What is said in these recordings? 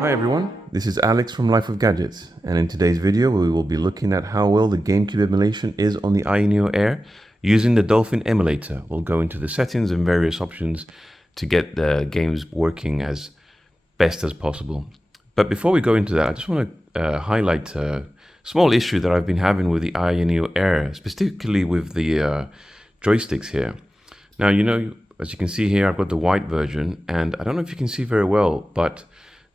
Hi everyone, this is Alex from Life of Gadgets, and in today's video we will be looking at how well the Gamecube emulation is on the Ayaneo Air using the Dolphin emulator. We'll go into the settings and various options to get the games working as best as possible. But before we go into that, I just want to highlight a small issue that I've been having with the Ayaneo Air, specifically with the joysticks here. Now, as you can see here, I've got the white version, and I don't know if you can see very well, but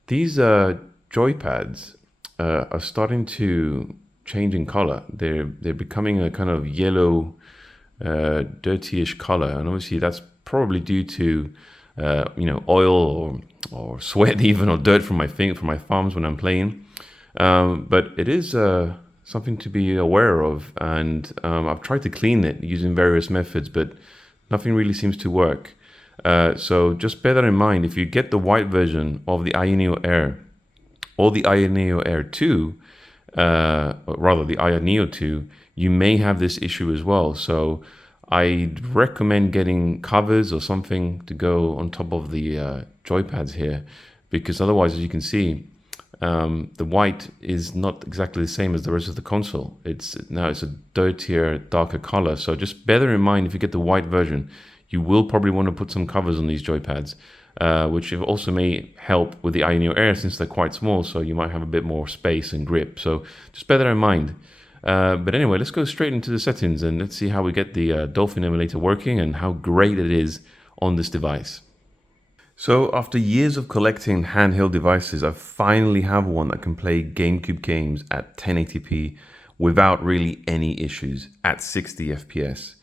these joypads are starting to change in color. They're becoming a kind of yellow, dirtyish color, and obviously that's probably due to oil or sweat even, or dirt from my thumbs when I'm playing. But it is something to be aware of, and I've tried to clean it using various methods, but nothing really seems to work. So just bear that in mind. If you get the white version of the Ayaneo Air or the Ayaneo Air 2, or rather the Ayaneo 2, you may have this issue as well. So I'd recommend getting covers or something to go on top of the joypads here, because otherwise, as you can see, the white is not exactly the same as the rest of the console. It's a dirtier, darker color. So just bear that in mind. If you get the white version, you will probably want to put some covers on these joypads, which also may help with the Ayaneo Air since they're quite small, so you might have a bit more space and grip. So just bear that in mind. But anyway, let's go straight into the settings and let's see how we get the Dolphin emulator working and how great it is on this device. So after years of collecting handheld devices, I finally have one that can play Gamecube games at 1080p without really any issues at 60 FPS.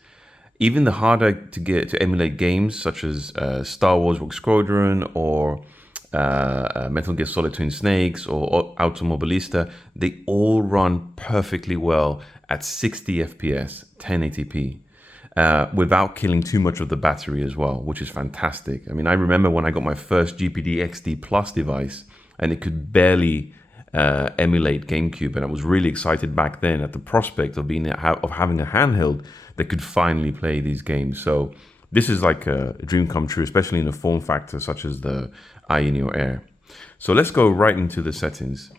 Even the harder to emulate games such as Star Wars Rogue Squadron or Metal Gear Solid Twin Snakes or Automobilista, they all run perfectly well at 60 FPS, 1080p. Without killing too much of the battery as well, which is fantastic. I mean, I remember when I got my first GPD XD Plus device and it could barely emulate Gamecube, and I was really excited back then at the prospect of having a handheld that could finally play these games. So this is like a dream come true, especially in a form factor such as the Ayaneo Air. So let's go right into the settings.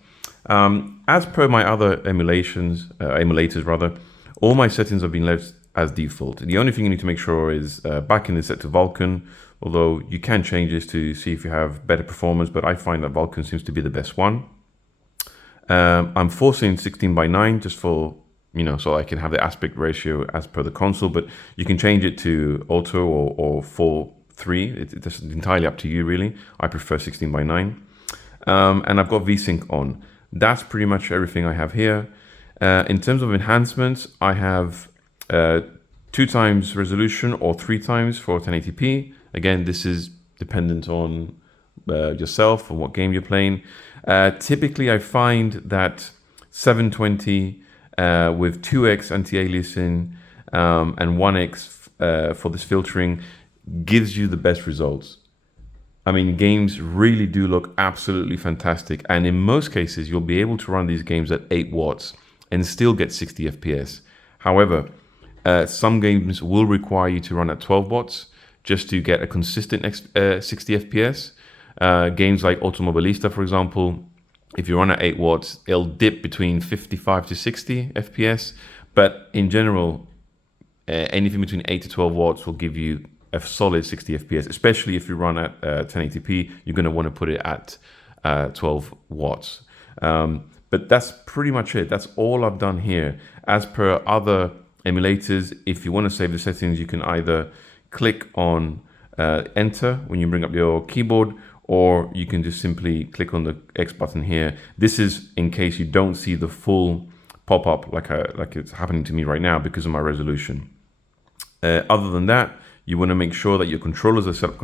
As per my other emulators, all my settings have been left as default. The only thing you need to make sure is backing is set to Vulkan, although you can change this to see if you have better performance, but I find that Vulkan seems to be the best one. I'm forcing 16:9 just for, so I can have the aspect ratio as per the console, but you can change it to auto or 4:3. It's entirely up to you, really. I prefer 16:9. And I've got VSync on. That's pretty much everything I have here. In terms of enhancements, I have 2 times resolution or 3 times for 1080p. Again, this is dependent on yourself and what game you're playing. Typically, I find that 720 with 2x anti-aliasing and 1x for this filtering gives you the best results. I mean, games really do look absolutely fantastic, and in most cases, you'll be able to run these games at 8 watts and still get 60 FPS. However, some games will require you to run at 12 watts just to get a consistent 60 FPS. Games like Automobilista, for example, if you run at 8 watts, it'll dip between 55 to 60 FPS. But in general, anything between 8 to 12 watts will give you a solid 60 FPS, especially if you run at 1080p, you're going to want to put it at 12 watts. But that's pretty much it. That's all I've done here. As per other emulators, if you want to save the settings, you can either click on enter when you bring up your keyboard, or you can just simply click on the X button here. This is in case you don't see the full pop-up like it's happening to me right now because of my resolution. Other than that, you want to make sure that your controllers are set up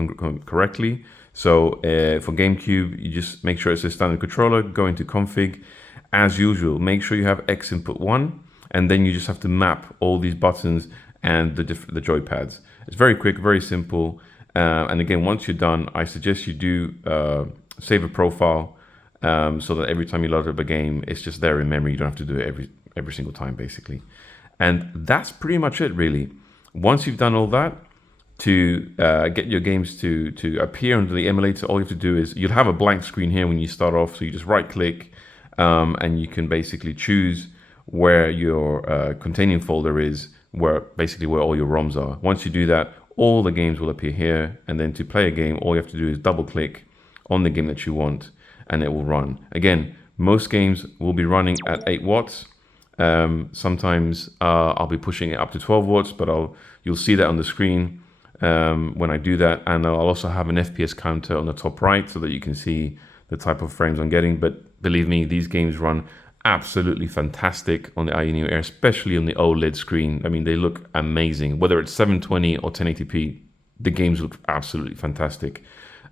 correctly. So for Gamecube, you just make sure it says standard controller, go into config. As usual, make sure you have X input 1, and then you just have to map all these buttons and the joypads. It's very quick, very simple. And again, once you're done, I suggest you do save a profile so that every time you load up a game, it's just there in memory. You don't have to do it every single time, basically. And that's pretty much it, really. Once you've done all that, to get your games to appear under the emulator, all you have to do is you'll have a blank screen here when you start off. So you just right click and you can basically choose where your containing folder is, where all your ROMs are. Once you do that, all the games will appear here. And then to play a game, all you have to do is double click on the game that you want and it will run. Again, most games will be running at 8 watts. Sometimes I'll be pushing it up to 12 watts, but you'll see that on the screen when I do that. And I'll also have an FPS counter on the top right so that you can see the type of frames I'm getting. But believe me, these games run absolutely fantastic on the Ayaneo Air, especially on the OLED screen. I mean, they look amazing. Whether it's 720 or 1080p, the games look absolutely fantastic.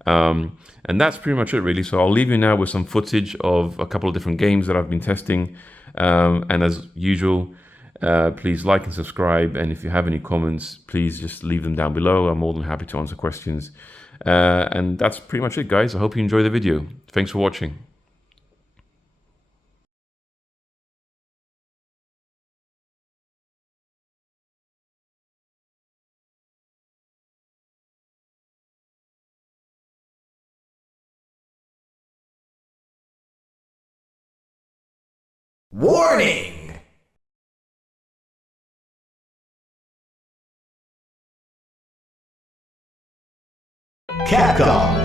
And that's pretty much it, really. So I'll leave you now with some footage of a couple of different games that I've been testing. And as usual, please like and subscribe. And if you have any comments, please just leave them down below. I'm more than happy to answer questions. And that's pretty much it, guys. I hope you enjoy the video. Thanks for watching. Warning! Capcom.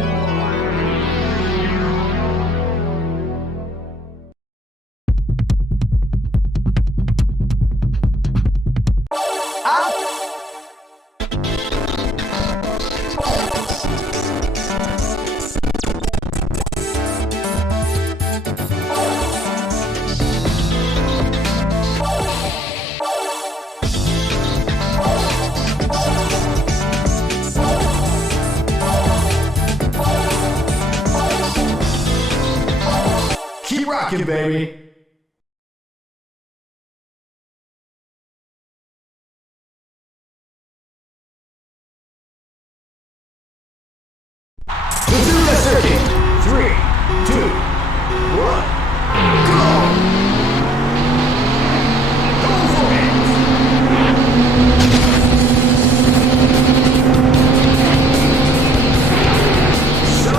Keep rocking, baby. Bazooka circuit. 3, 2, 1, go! Go for it! So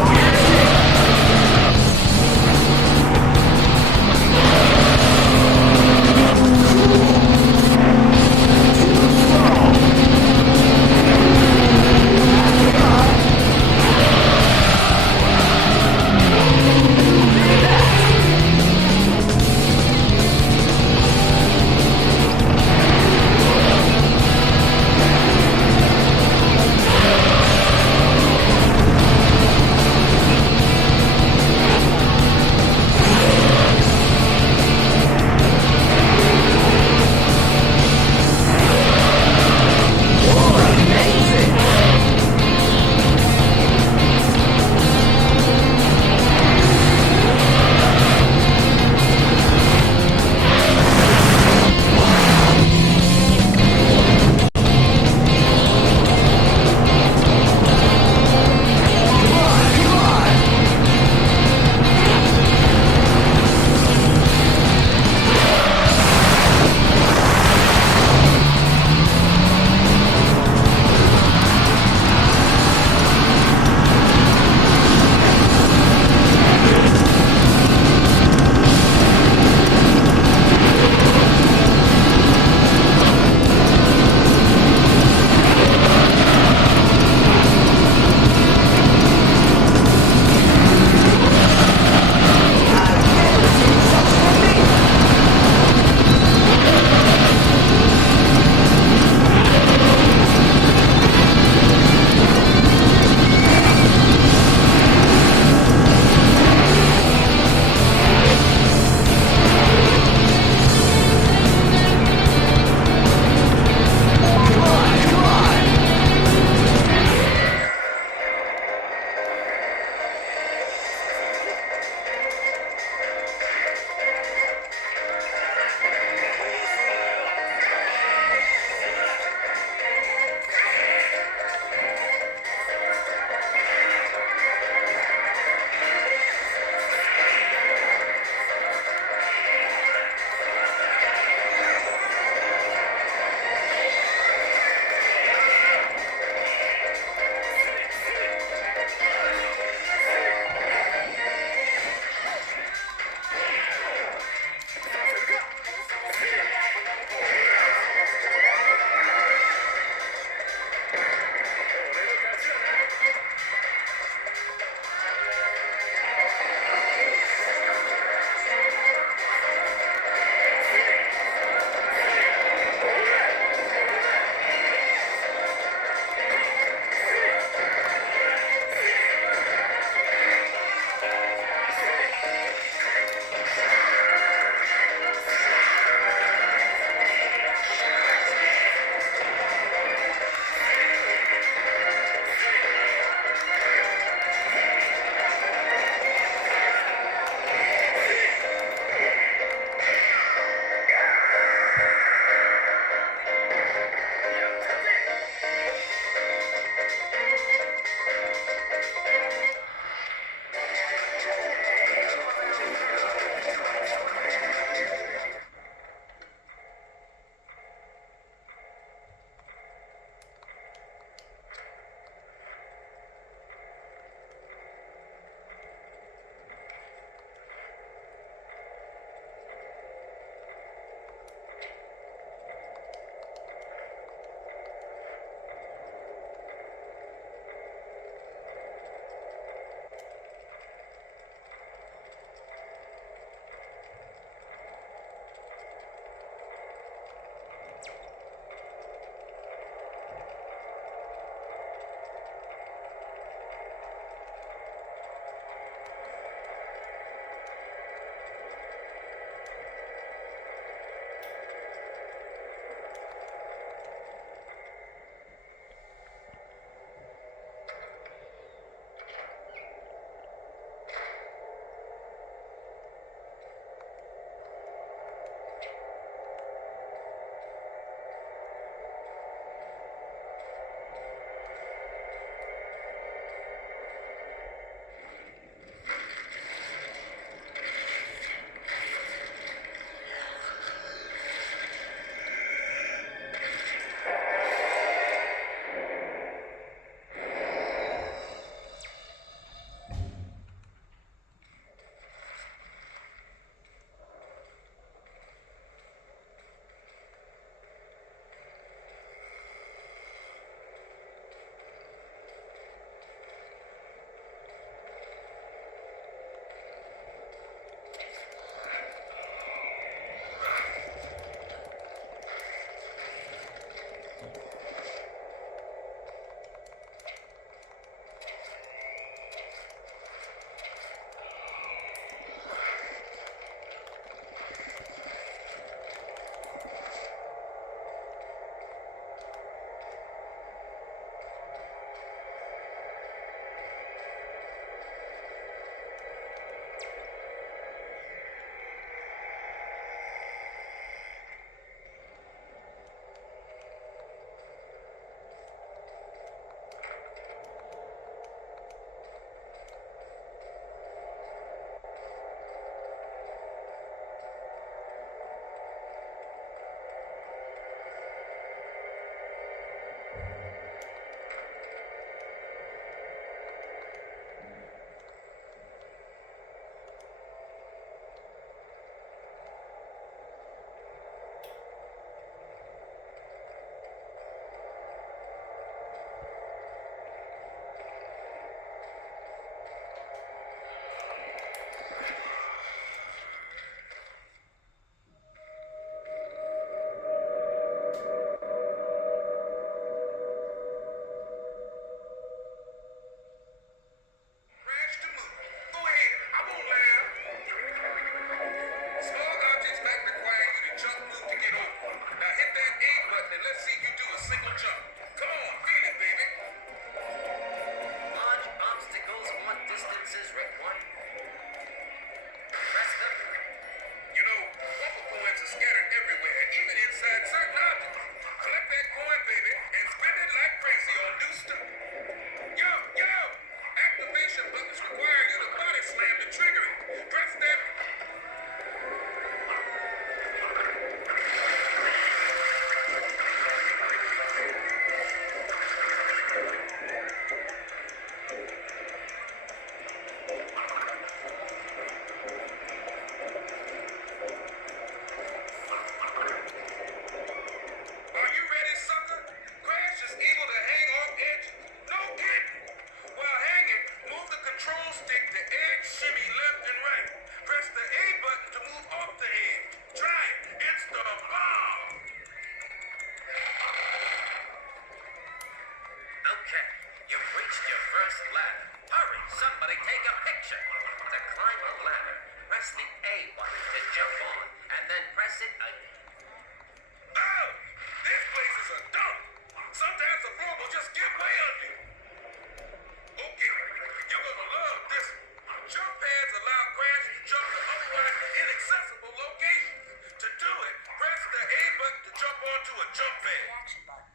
onto a jump pad. Action button.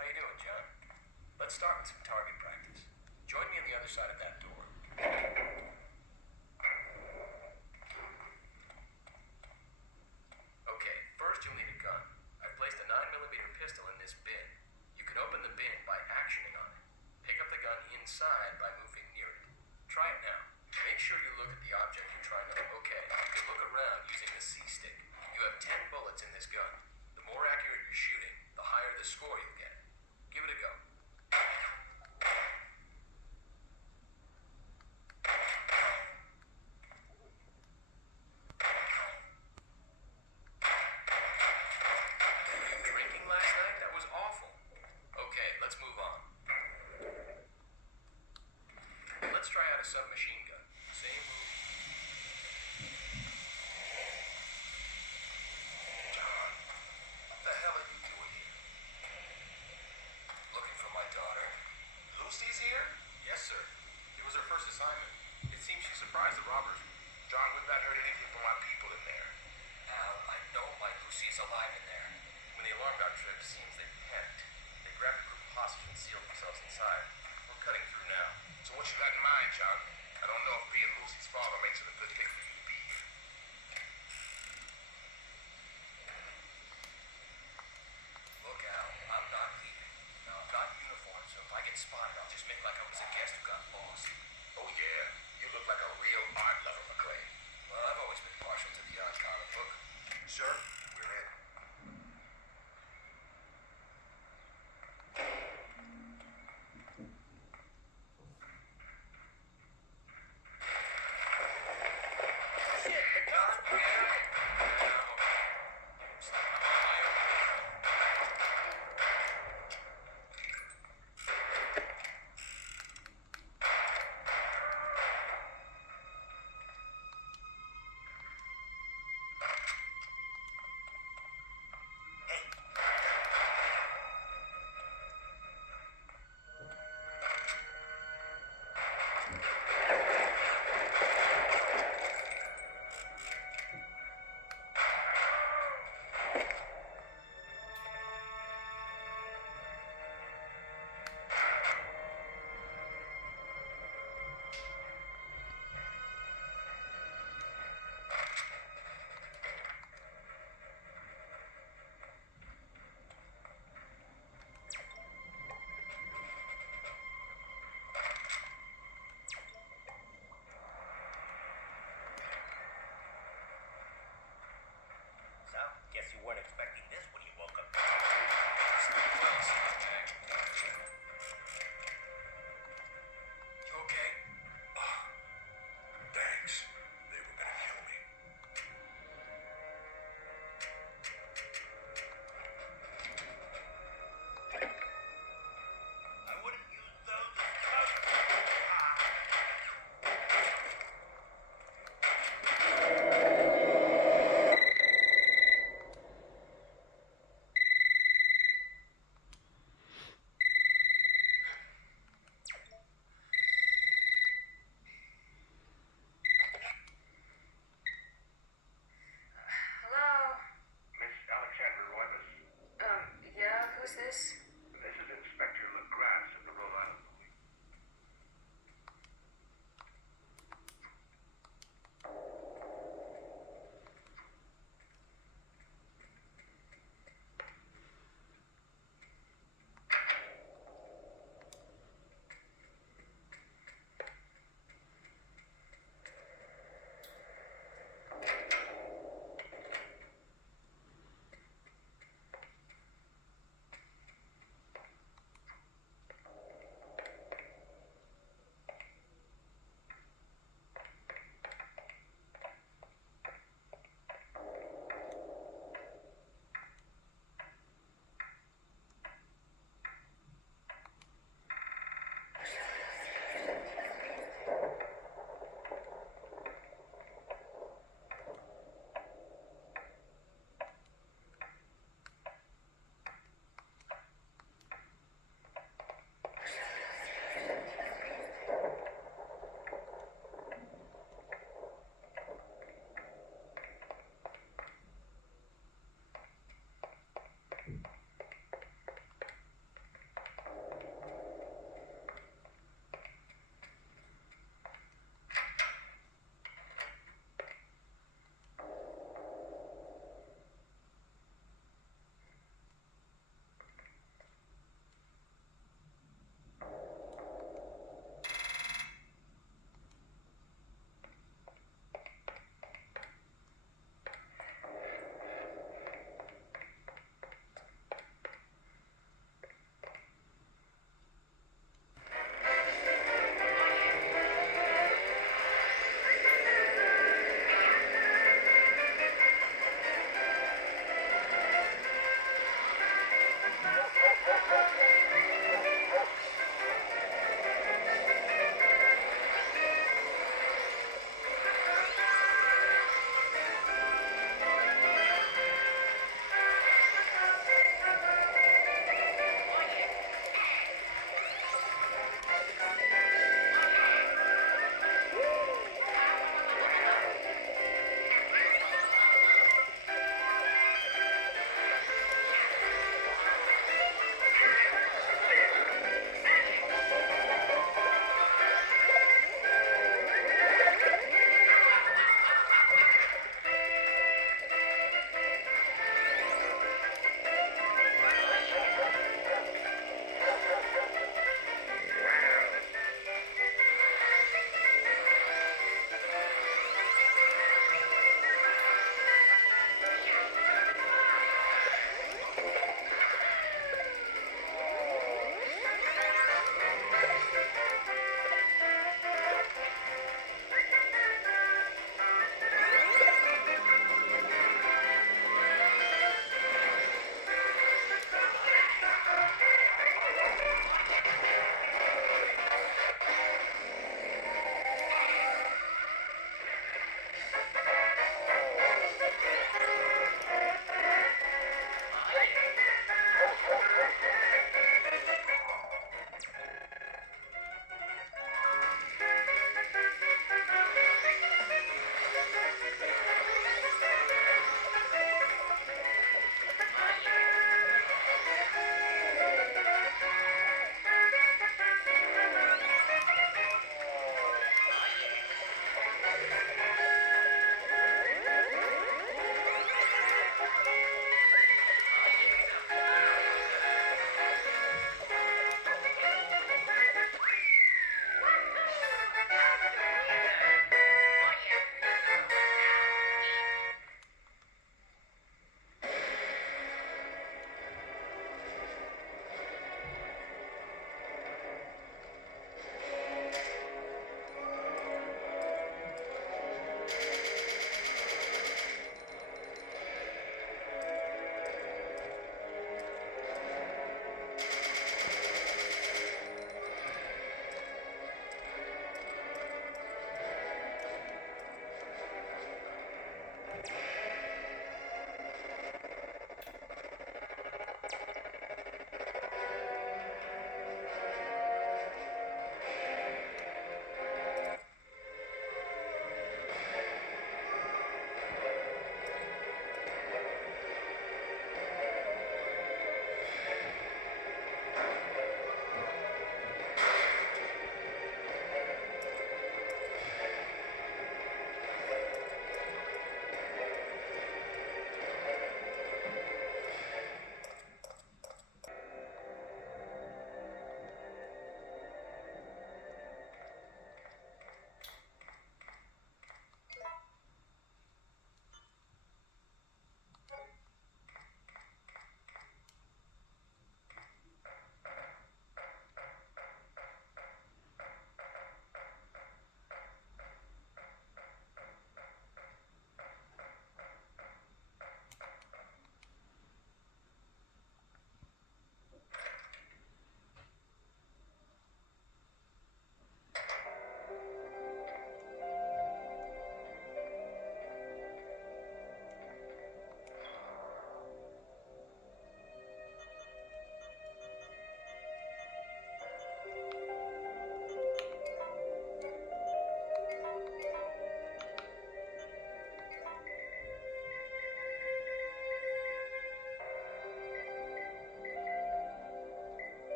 How you doing, John? Let's start with some target practice. Join me on the other side of that door. Okay, first you'll need a gun. I've placed a 9mm pistol in this bin. You can open the bin by actioning on it. Pick up the gun inside by moving near it. Try it now. Make sure you look at the object you're trying to... Okay, you can look around using the C-stick. You have 10 bullets in this gun. The more accurate you're shooting, the higher the score you'll get. Give it a go. Were you drinking last night? That was awful. Okay, let's move on. Let's try out a submachine gun. Same move. John, what the hell are you doing here? Looking for my daughter. Lucy's here? Yes, sir. It was her first assignment. It seems she surprised the robbers. John, we've not heard anything from our people in there. Al, I know my Lucy is alive in there. When the alarm got tripped, it seems they panicked. They grabbed a group of hostages and sealed themselves inside. We're cutting through now. So what you got in mind, John? I don't know if being Lucy's father makes it a good thing for you to be here. Look, Al, I'm not leaving. Now, I'm not uniformed, so if I get spotted, I'll just make like I was a guest who got lost. Oh yeah, you look like a real art lover, McClay. Well, I've always been partial to the odd comic book. Sir, we're in. Shit, the gun!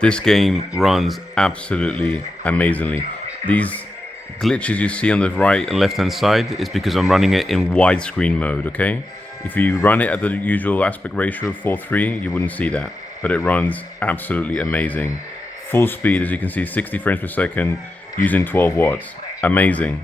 This game runs absolutely amazingly. These glitches you see on the right and left hand side is because I'm running it in widescreen mode, okay? If you run it at the usual aspect ratio of 4:3, you wouldn't see that, but it runs absolutely amazing. Full speed, as you can see, 60 frames per second using 12 watts. Amazing.